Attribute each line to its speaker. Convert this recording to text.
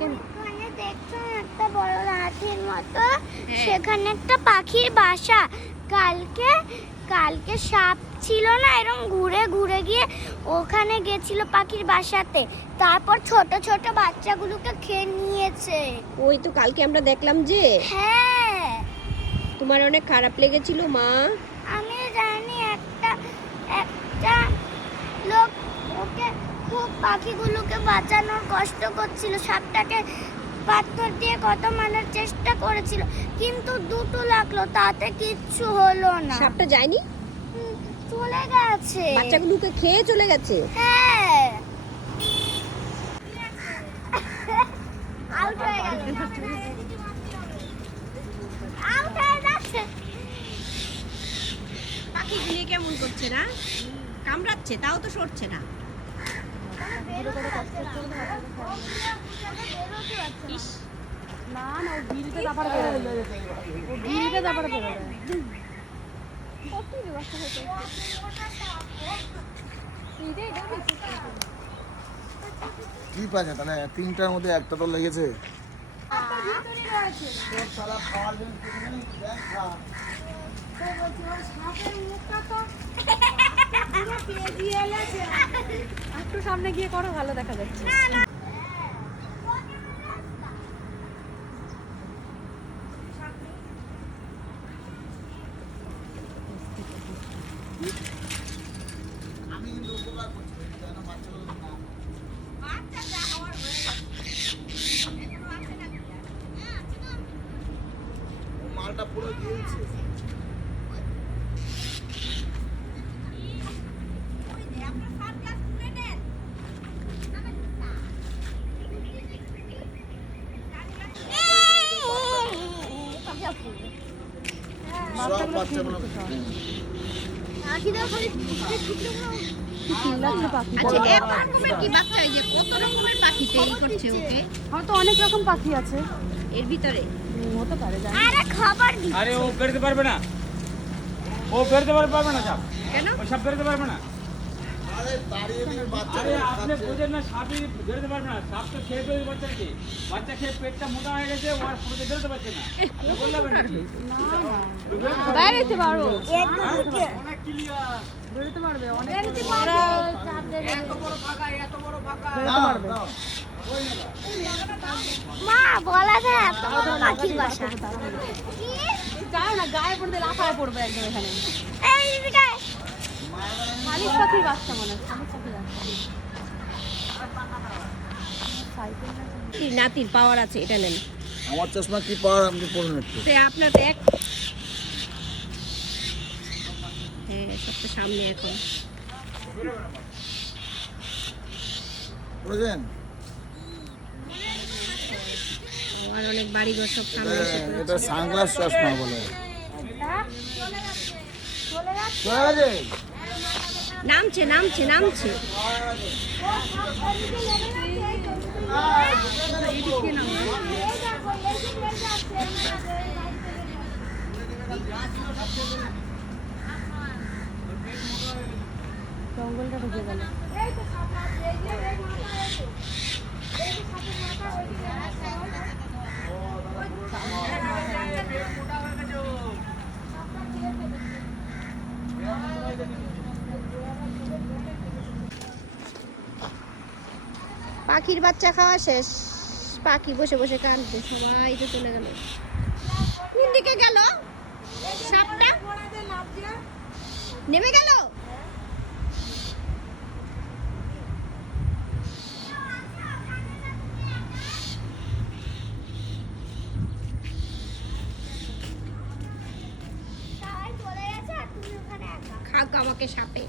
Speaker 1: কেন
Speaker 2: একটা বড় লাঠির মতো?
Speaker 1: হ্যাঁ।
Speaker 2: সেখানে একটা পাখির বাসা। কালকে কালকে সাপ ছিল না এরকম ঘুরে ঘুরে গিয়ে ওখানে গেছিল পাখির বাসাতে। তারপর ছোট ছোট বাচ্চাগুলোকে খেয়ে নিয়েছে।
Speaker 1: ওই তো কালকে আমরা দেখলাম যে
Speaker 2: হ্যাঁ।
Speaker 1: তোমার অনেক খারাপ লেগেছিল মা।
Speaker 2: পাখিগুলোকে বাঁচানোর কষ্ট করছিল সাপটাকে পাথর দিয়ে কত মারার চেষ্টা করেছিল কিন্তু দুটো লাগল তাতে কিচ্ছু হলো না।
Speaker 1: সাপটা যায়নি?
Speaker 2: চলে গেছে।
Speaker 1: বাচ্চাগুলোকে খেয়ে চলে গেছে?
Speaker 2: হ্যাঁ। আউট হয়ে গেল আউট হয়ে যাচ্ছে।
Speaker 1: পাখিগুলি কেমন করছে না? কামড়াচ্ছে তাও তো সরছে না।
Speaker 3: না না ও গিরিতে তারপরে বেরোবে ও গিরিতে তারপরে বেরোবে
Speaker 4: কি পাচ্ছে তাহলে তিনটার মধ্যে একটা তো লেগেছে
Speaker 3: একটু সামনে গিয়ে করো ভালো দেখা যাচ্ছে।
Speaker 4: মালটা পুরো দিয়েছে।
Speaker 1: করছে ওকে
Speaker 3: হয়তো অনেক রকম পাখি আছে
Speaker 1: এর ভিতরে
Speaker 3: হুম, হতে পারে না।
Speaker 2: আরে খবর
Speaker 5: আরে ও বেরোতে পারবে না। ও বেরোতে পারবে না সাপ
Speaker 1: কেন?
Speaker 5: সাপ বেরোতে পারবে না।
Speaker 4: আরে
Speaker 5: আপনি বুঝেন না সাপই বেরোতে পারবে না সাপ তো খেয়ে বাচ্চা খেয়ে পেটটা মোটা হয়ে গেছে ও পুরোতে বেরোতে পারছে না। আপনি
Speaker 3: বেরোতে পারো।
Speaker 2: এদিকে
Speaker 3: বেরোতে পারবে অনেক
Speaker 2: বেরোতে পারবে।
Speaker 3: বেরোতে পারবে।
Speaker 2: মা বলা যায় এত বড় পাখির বাসা।
Speaker 3: যাও না গায়ে পড়তে লাফায় পড়বে একদম এখানে।
Speaker 2: এই
Speaker 3: পাখির বাচ্চা মনে না
Speaker 1: নাতির পাওয়ার আছে এটা নেন।
Speaker 4: আমার চশমা কি পাওয়ার আপনি পড়ুন একটু।
Speaker 1: তো আপনার এক হ্যাঁ সবচেয়ে সামনে এখন।
Speaker 4: বুঝলেন
Speaker 1: আর অনেক বাড়িঘর সব সামনে
Speaker 4: এটা সানগ্লাস চশমা বলে।
Speaker 2: চলে যাচ্ছে।
Speaker 4: চলে গেছে?
Speaker 1: নামছে নামছে নামছে।
Speaker 3: জঙ্গলটা ঢুকে গেল।
Speaker 1: পাখির বাচ্চা খাওয়া শেষ। পাখি বসে বসে কাঁদছে সবাই তো চলে গেল। কোন দিকে গেল? সাপটা? নেমে গেল? আমাকে সাপে।